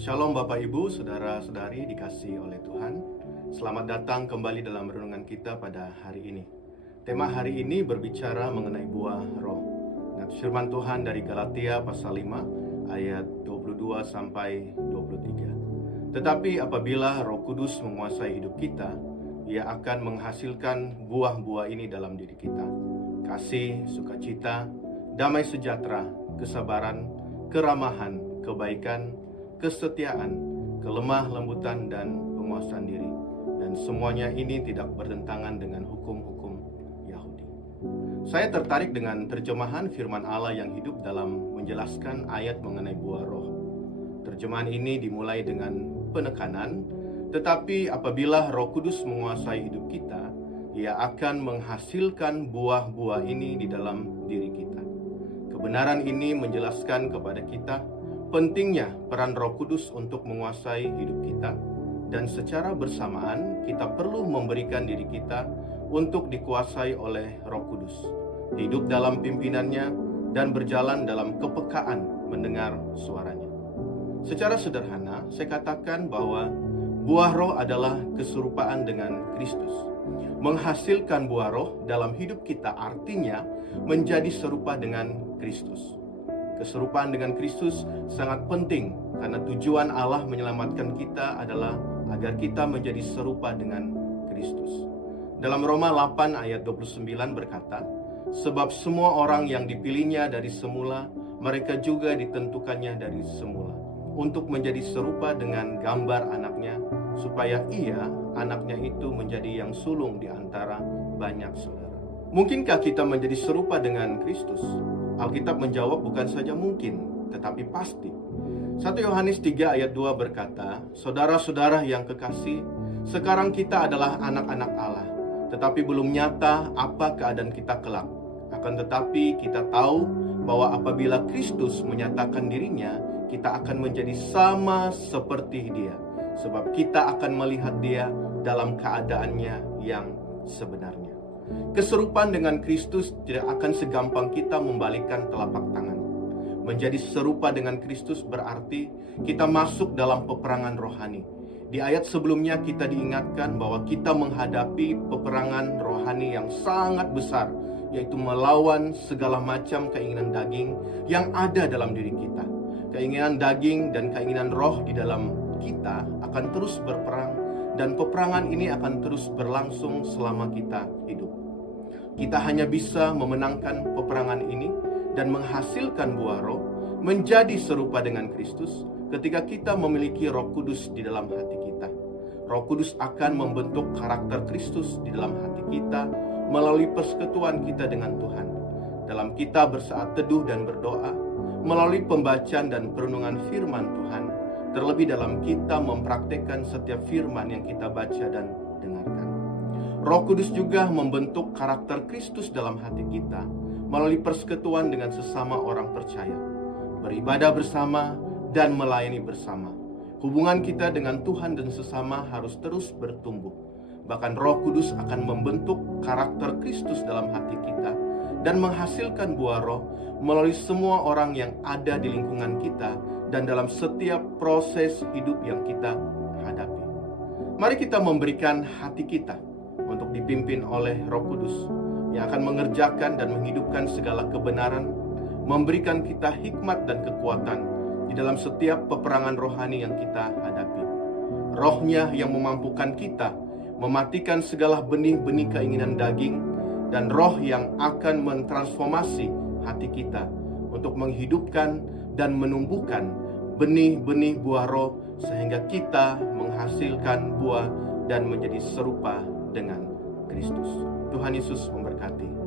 Shalom Bapak Ibu, Saudara-saudari dikasihi oleh Tuhan. Selamat datang kembali dalam renungan kita pada hari ini. Tema hari ini berbicara mengenai buah roh. Firman Tuhan dari Galatia pasal 5 ayat 22 sampai 23. Tetapi apabila Roh Kudus menguasai hidup kita, Ia akan menghasilkan buah-buah ini dalam diri kita. Kasih, sukacita, damai sejahtera, kesabaran, keramahan, kebaikan, kesetiaan, kelemah lembutan, dan penguasaan diri. Dan semuanya ini tidak bertentangan dengan hukum-hukum Yahudi. Saya tertarik dengan terjemahan firman Allah yang hidup dalam menjelaskan ayat mengenai buah roh. Terjemahan ini dimulai dengan penekanan, tetapi apabila Roh Kudus menguasai hidup kita, Ia akan menghasilkan buah-buah ini di dalam diri kita. Kebenaran ini menjelaskan kepada kita pentingnya peran Roh Kudus untuk menguasai hidup kita, dan secara bersamaan kita perlu memberikan diri kita untuk dikuasai oleh Roh Kudus, hidup dalam pimpinannya, dan berjalan dalam kepekaan mendengar suaranya. Secara sederhana, saya katakan bahwa buah roh adalah keserupaan dengan Kristus. Menghasilkan buah roh dalam hidup kita artinya menjadi serupa dengan Kristus. Keserupaan dengan Kristus sangat penting karena tujuan Allah menyelamatkan kita adalah agar kita menjadi serupa dengan Kristus. Dalam Roma 8 ayat 29 berkata, sebab semua orang yang dipilihnya dari semula, mereka juga ditentukannya dari semula untuk menjadi serupa dengan gambar anaknya, supaya ia, anaknya itu menjadi yang sulung di antara banyak saudara. Mungkinkah kita menjadi serupa dengan Kristus? Alkitab menjawab bukan saja mungkin, tetapi pasti. 1 Yohanes 3 ayat 2 berkata, saudara-saudara yang kekasih, sekarang kita adalah anak-anak Allah, tetapi belum nyata apa keadaan kita kelak. Akan tetapi kita tahu bahwa apabila Kristus menyatakan dirinya, kita akan menjadi sama seperti Dia, sebab kita akan melihat Dia dalam keadaannya yang sebenarnya. Keserupaan dengan Kristus tidak akan segampang kita membalikkan telapak tangan. Menjadi serupa dengan Kristus berarti kita masuk dalam peperangan rohani. Di ayat sebelumnya kita diingatkan bahwa kita menghadapi peperangan rohani yang sangat besar, yaitu melawan segala macam keinginan daging yang ada dalam diri kita. Keinginan daging dan keinginan roh di dalam kita akan terus berperang, dan peperangan ini akan terus berlangsung selama kita hidup. Kita hanya bisa memenangkan peperangan ini dan menghasilkan buah roh, menjadi serupa dengan Kristus ketika kita memiliki Roh Kudus di dalam hati kita. Roh Kudus akan membentuk karakter Kristus di dalam hati kita melalui persekutuan kita dengan Tuhan. Dalam kita bersaat teduh dan berdoa, melalui pembacaan dan perenungan firman Tuhan, terlebih dalam kita mempraktekkan setiap firman yang kita baca dan dengarkan. Roh Kudus juga membentuk karakter Kristus dalam hati kita melalui persekutuan dengan sesama orang percaya, beribadah bersama dan melayani bersama. Hubungan kita dengan Tuhan dan sesama harus terus bertumbuh. Bahkan Roh Kudus akan membentuk karakter Kristus dalam hati kita dan menghasilkan buah roh melalui semua orang yang ada di lingkungan kita dan dalam setiap proses hidup yang kita hadapi. Mari kita memberikan hati kita untuk dipimpin oleh Roh Kudus yang akan mengerjakan dan menghidupkan segala kebenaran, memberikan kita hikmat dan kekuatan di dalam setiap peperangan rohani yang kita hadapi. Rohnya yang memampukan kita mematikan segala benih-benih keinginan daging, dan roh yang akan mentransformasi hati kita untuk menghidupkan dan menumbuhkan benih-benih buah roh sehingga kita menghasilkan buah dan menjadi serupa dengan Kristus. Tuhan Yesus memberkati.